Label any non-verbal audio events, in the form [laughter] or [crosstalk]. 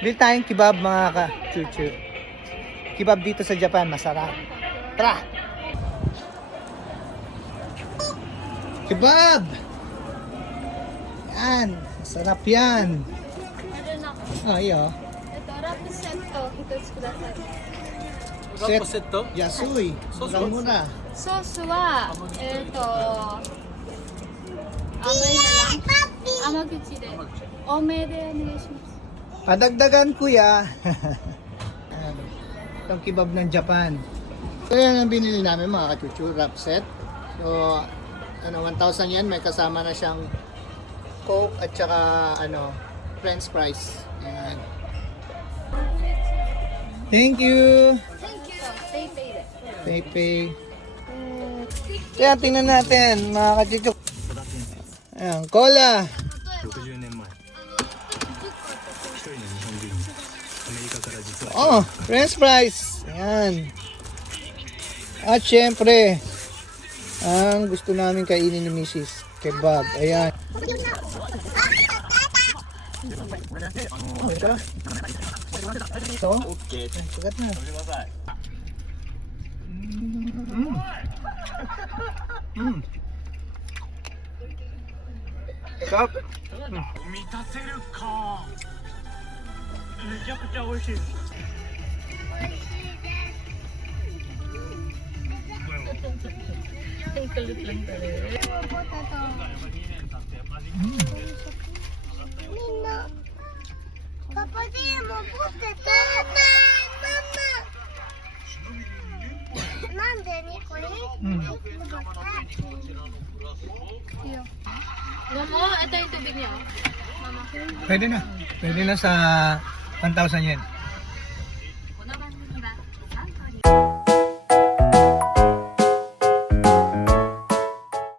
Bili tayong kebab mga ka chuchu. Kebab dito sa Japan, masarap. Tara! Kebab! Yan! Sarap yan! Ah, Meron ako. Oh, iyo. Ito, rapisento. Ito, sukulasan. Rapisento? Yasui. Sosu. Lang muna. Sosu wa, eto, amay na lang. Amaguchi de. Ome de, onegaishimasu. Ah, dagdagan kuya. [laughs] Itong kebab ng Japan. So yan ang binili namin mga kachuchu, wrap set. So, ano, 1,000 yan. May kasama na siyang Coke at saka ano, French fries. Ayan. Thank you. Thank you. PayPay. PayPay. Kaya tingnan natin mga kachuchu. Ayan, cola. 60年前 Oh, french fries. Ayan. At syempre, ang gusto namin kainin ni Mrs. Kebab. Ayan. Ito. Ito? Sagat na. Mm. Mm. Sarap. 満 Jakuja worship. Ang kulit lang talaga. Nino, papatiin mo po sa tata, mama. Nande, Nicolai? Momo, ito yung tubig niyo. Mama. Pwede na. Pwede na sa 1,000 yen.